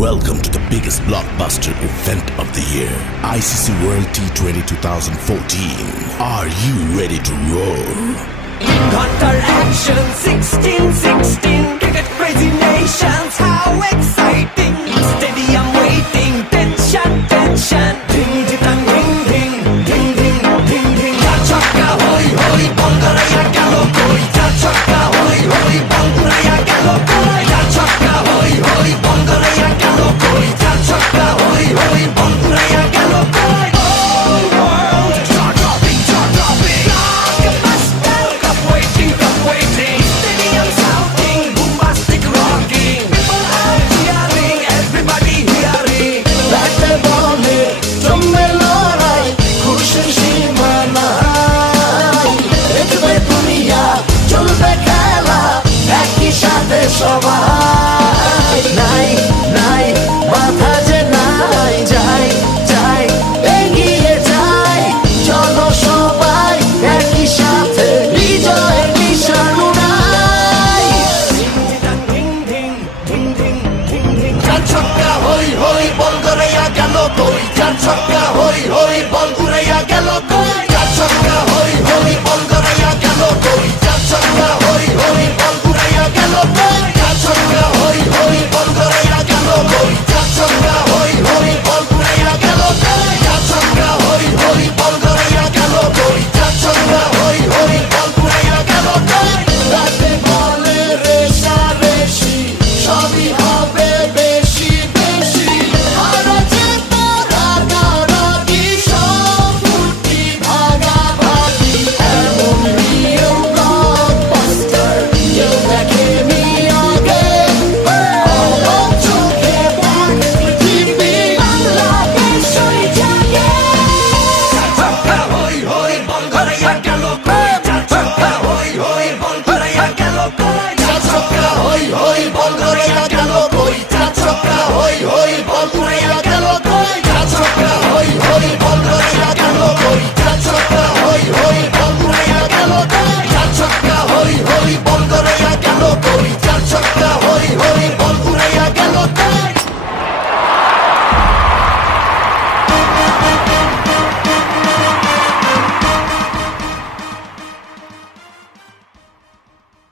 Welcome to the biggest blockbuster event of the year, ICC World T20 2014. Are you ready to roar? Counter action 16-16, cricket crazy nations, how exciting! Stadium waiting, tension, tension. Ding ding ding ding ding ding ding ding. Ja chakka hoi hoi, banguraya gelo koi. Ja chakka hoi hoi, banguraya gelo koi. Ja chakka hoi hoi, banguraya gelo koi. Ja chakka hoi hoi, banguraya gelo koi. All world jaw-dropping, jaw-dropping. Blockbuster, cup waiting, cup waiting. Stadium shouting, bombastic rocking. People are cheering, everybody hearing. ব্যাটে বলে জমে লড়াই, খুশির সীমা নাই। দেখবে দুনিয়া, চলবে খেলা, একই সাথে সবাই। নাই নাই বাধা যে নাই, যাই যাই এগিয়ে যাই। চলো সবাই একই সাথে, বিজয়ের নিশান উড়াই। Ding ding ding ding ding ding. চার ছক্কা হই হই, বল গড়াইয়া গেল কই। চার ছক্কা হই হই, বল